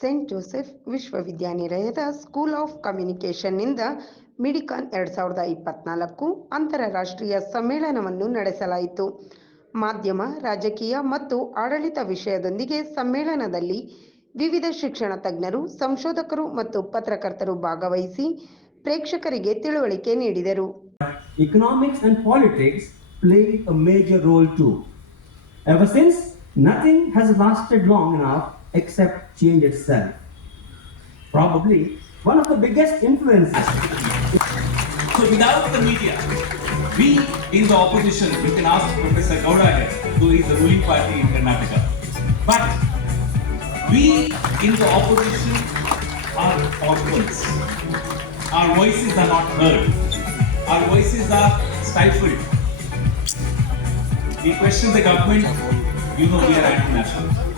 Scent Joseph ವಿಶ್ವವಿದ್ಯಾನಿಲಯದ school of ಕಮ್ಯುನಿಕೇಷನ್ನಿಂದ ಮಿಡಿಕಾನ್ ಎರಡ್ ಸಾವಿರದ ಇಪ್ಪತ್ನಾಲ್ಕು ಅಂತಾರಾಷ್ಟ್ರೀಯ ಸಮ್ಮೇಳನವನ್ನು ನಡೆಸಲಾಯಿತು ಮಾಧ್ಯಮ, ರಾಜಕೀಯ ಮತ್ತು ಆಡಳಿತ ವಿಷಯದೊಂದಿಗೆ ಸಮ್ಮೇಳನದಲ್ಲಿ ವಿವಿಧ ಶಿಕ್ಷಣ ತಜ್ಞರು, ಸಂಶೋಧಕರು ಮತ್ತು ಪತ್ರಕರ್ತರು ಭಾಗವಹಿಸಿ ಪ್ರೇಕ್ಷಕರಿಗೆ ತಿಳುವಳಿಕೆ ನೀಡಿದರು economics and politics play a major role too. Ever since nothing has lasted long enough except change itself. Probably one of the biggest influences So without the media, we in the opposition, you can ask Professor Gowda who is the ruling party in Karnataka. But we in the opposition are orphans. Our voices are not heard. Our voices are stifled. We question the government, you know we are anti-national.